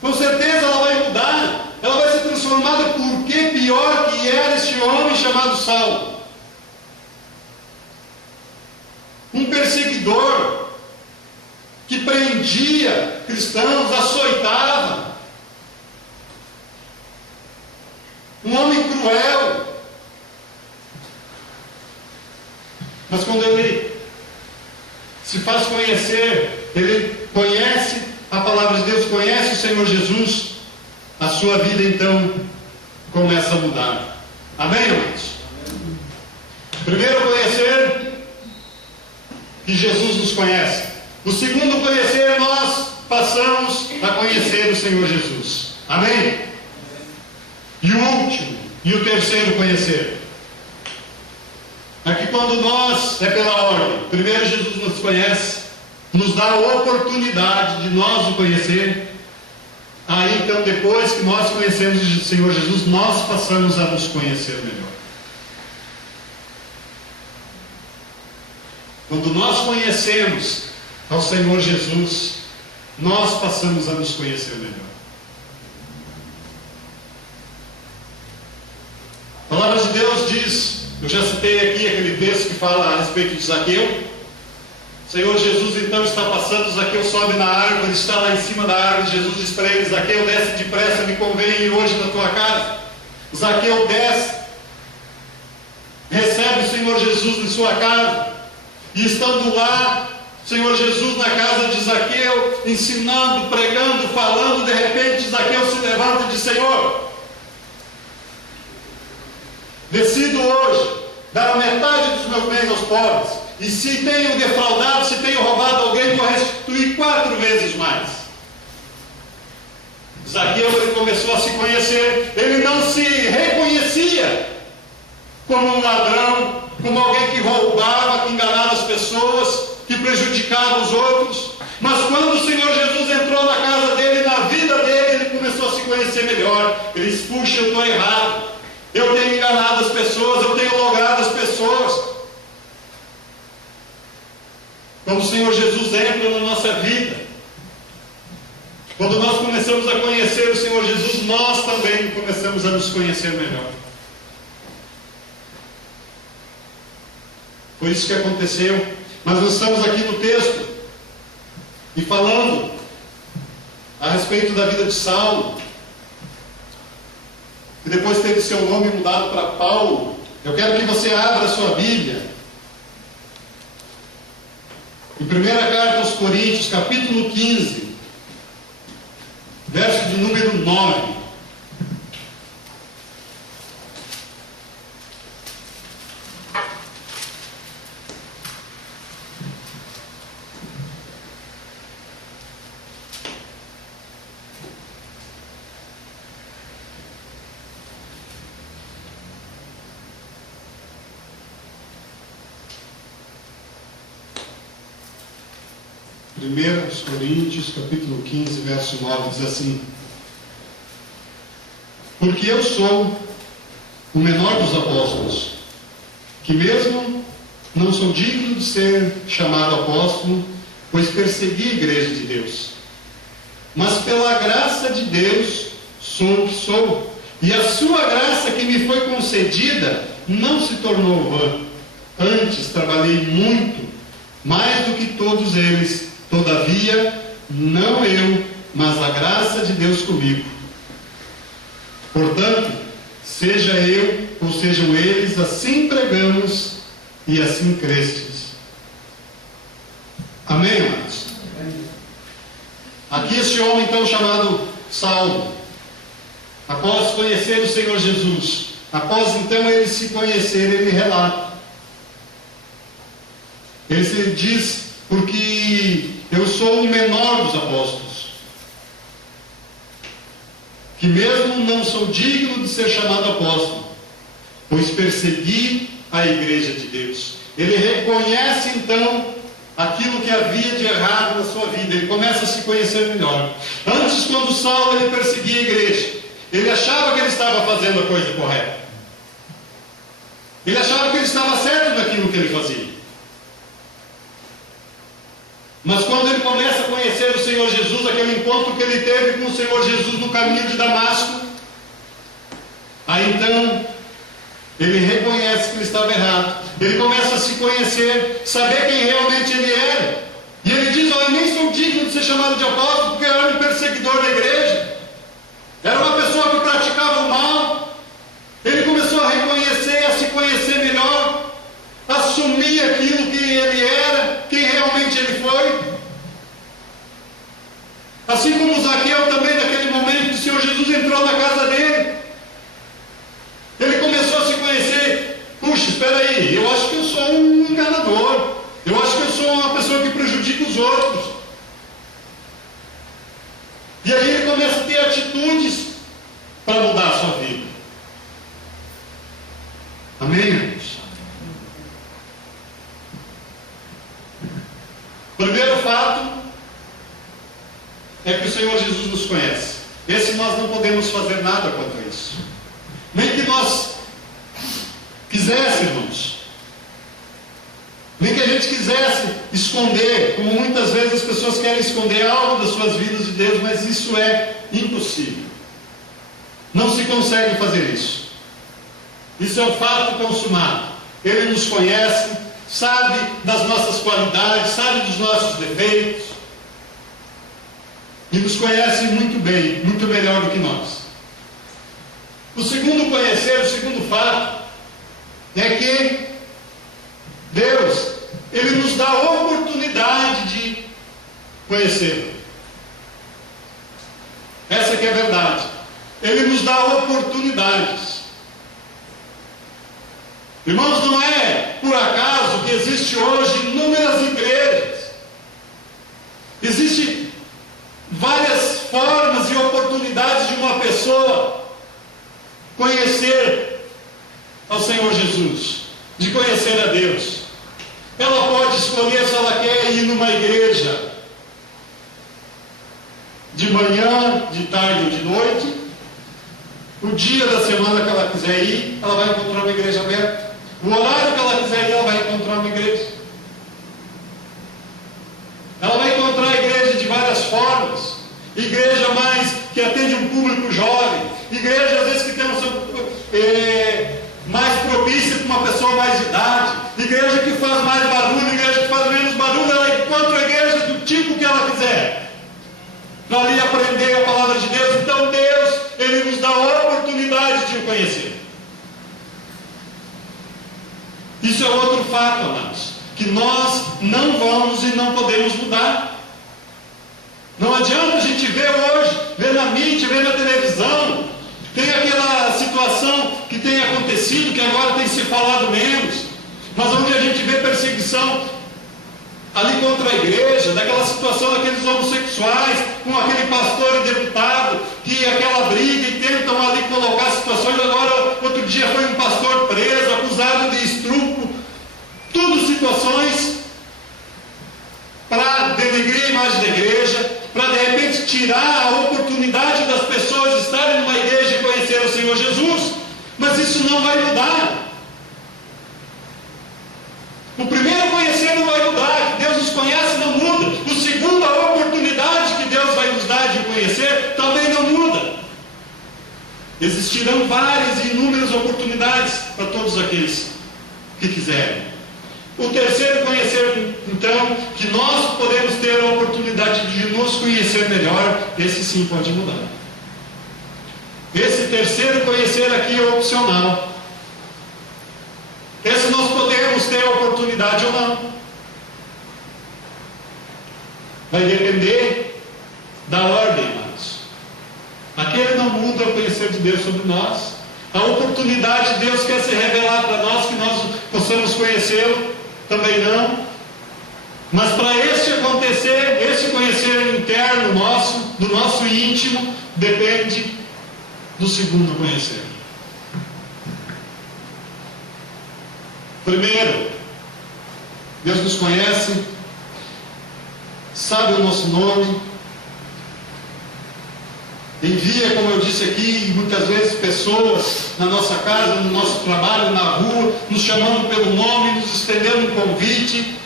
Com certeza ela vai mudar, ela vai ser transformada, porque pior que era este homem chamado Saulo. Um perseguidor que prendia cristãos, açoitava. Um homem cruel. Mas quando ele se faz conhecer, ele conhece a palavra de Deus, conhece o Senhor Jesus, a sua vida então começa a mudar. Amém, irmãos? Primeiro, conhecer que Jesus nos conhece. O segundo, conhecer, nós passamos a conhecer o Senhor Jesus. Amém? E o último, e o terceiro, conhecer. Aqui quando nós, é pela ordem. Primeiro Jesus nos conhece, nos dá a oportunidade de nós o conhecer. Aí então, depois que nós conhecemos o Senhor Jesus, nós passamos a nos conhecer melhor. Quando nós conhecemos ao Senhor Jesus, nós passamos a nos conhecer melhor. A palavra de Deus diz, eu já citei aqui aquele texto que fala a respeito de Zaqueu. O Senhor Jesus então está passando, Zaqueu sobe na árvore, está lá em cima da árvore. Jesus diz para ele: Zaqueu, desce depressa, me convém ir hoje na tua casa. Zaqueu desce, recebe o Senhor Jesus em sua casa, e estando lá, o Senhor Jesus na casa de Zaqueu, ensinando, pregando, falando, de repente Zaqueu se levanta e diz: Senhor, decido hoje dar a metade dos meus bens aos pobres, e se tenho defraudado, se tenho roubado alguém, vou restituir 4 vezes mais. Zaqueu, ele começou a se conhecer. Ele não se reconhecia como um ladrão, como alguém que roubava, que enganava as pessoas, que prejudicava os outros. Mas quando o Senhor Jesus entrou na casa dele, na vida dele, ele começou a se conhecer melhor. Ele disse: puxa, eu estou errado, eu tenho enganado as pessoas, eu tenho logrado as pessoas. Quando o Senhor Jesus entra na nossa vida, quando nós começamos a conhecer o Senhor Jesus, nós também começamos a nos conhecer melhor. Foi isso que aconteceu. Mas nós estamos aqui no texto e falando a respeito da vida de Saulo, que depois teve seu nome mudado para Paulo. Eu quero que você abra a sua Bíblia em 1ª carta aos Coríntios, capítulo 15, verso de número 9. Coríntios, capítulo 15, verso 9, diz assim: porque eu sou o menor dos apóstolos, que mesmo não sou digno de ser chamado apóstolo, pois persegui a igreja de Deus. Mas pela graça de Deus sou o que sou, e a sua graça que me foi concedida não se tornou vã. Antes trabalhei muito, mais do que todos eles. Todavia, não eu, mas a graça de Deus comigo. Portanto, seja eu ou sejam eles, assim pregamos e assim crestes. Amém, amados? Aqui este homem então chamado Saulo, após conhecer o Senhor Jesus, após então ele se conhecer, ele relata. Ele se diz: porque eu sou o menor dos apóstolos, que mesmo não sou digno de ser chamado apóstolo, pois persegui a igreja de Deus. Ele reconhece então aquilo que havia de errado na sua vida. Ele começa a se conhecer melhor. Antes, quando Saulo ele perseguia a igreja, ele achava que ele estava fazendo a coisa correta. Ele achava que ele estava certo naquilo que ele fazia. Mas quando ele começa a conhecer o Senhor Jesus, aquele encontro que ele teve com o Senhor Jesus no caminho de Damasco, aí então ele reconhece que ele estava errado. Ele começa a se conhecer, saber quem realmente ele era. E ele diz: eu nem sou digno de ser chamado de apóstolo, porque eu era um perseguidor da igreja. Era uma pessoa que praticava o mal. Ele começou a reconhecer, a se conhecer melhor, assumir aquilo que ele era, quem realmente ele foi. Assim como Zaqueu também, naquele momento que o Senhor Jesus entrou na casa dele, ele começou a se conhecer. Puxa, espera aí, eu acho que eu sou um enganador, eu acho que eu sou uma pessoa que prejudica os outros. E aí ele começa a ter atitudes para mudar a sua vida. Amém, irmãos? Primeiro fato é que o Senhor Jesus nos conhece. Esse nós não podemos fazer nada quanto a isso. Nem que nós quiséssemos, nem que a gente quisesse esconder, como muitas vezes as pessoas querem esconder algo das suas vidas de Deus, mas isso é impossível. Não se consegue fazer isso. Isso é um fato consumado. Ele nos conhece, sabe das nossas qualidades, sabe dos nossos defeitos, e nos conhece muito bem, muito melhor do que nós. O segundo conhecer, o segundo fato, é que Deus, Ele nos dá a oportunidade de conhecê-lo. Essa que é a verdade. Ele nos dá oportunidades. Irmãos, não é por acaso que existe hoje inúmeras igrejas. Existem várias formas e oportunidades de uma pessoa conhecer ao Senhor Jesus, de conhecer a Deus. Ela pode escolher se ela quer ir numa igreja de manhã, de tarde ou de noite. O dia da semana que ela quiser ir, ela vai encontrar uma igreja aberta. O horário que ela quiser ir, ela vai encontrar uma igreja. Ela vai encontrar a igreja de várias formas. Igreja mais que atende um público jovem. Igreja às vezes que tem mais propícia para uma pessoa mais de idade. Igreja que faz mais barulho, igreja que faz menos barulho. Ela encontra a igreja do tipo que ela quiser, para ali aprender a palavra de Deus. Então Deus, Ele nos dá a oportunidade de o conhecer. Isso é outro fato, amados, que nós não vamos e não podemos mudar. Não adianta a gente ver hoje, ver na mídia, ver na televisão, tem aquela situação que tem acontecido, que agora tem se falado menos, mas onde a gente vê perseguição ali contra a igreja, daquela situação daqueles homossexuais, com aquele pastor e deputado, que aquela briga e tentam ali colocar situações. Agora, outro dia foi um pastor preso, acusado de estupro. Tudo situações para denegrir a imagem da igreja, para de repente tirar a oportunidade das pessoas estarem numa igreja e conhecer o Senhor Jesus. Mas isso não vai mudar. O primeiro conhecer não vai mudar, que Deus nos conhece não muda. O segundo, a oportunidade que Deus vai nos dar de conhecer também não muda. Existirão várias e inúmeras oportunidades para todos aqueles que quiserem. O terceiro conhecer, então, que nós podemos ter a oportunidade de nos conhecer melhor, esse sim pode mudar. Esse terceiro conhecer aqui é opcional. Esse nós podemos ter a oportunidade ou não. Vai depender da ordem, irmãos. Aquele não muda o conhecer de Deus sobre nós. A oportunidade de Deus quer se revelar para nós, que nós possamos conhecê-lo, também não. Mas para este acontecer, esse conhecer interno nosso, do nosso íntimo, depende do segundo conhecer. Primeiro, Deus nos conhece, sabe o nosso nome, envia, como eu disse aqui, muitas vezes pessoas na nossa casa, no nosso trabalho, na rua, nos chamando pelo nome, nos estendendo um convite.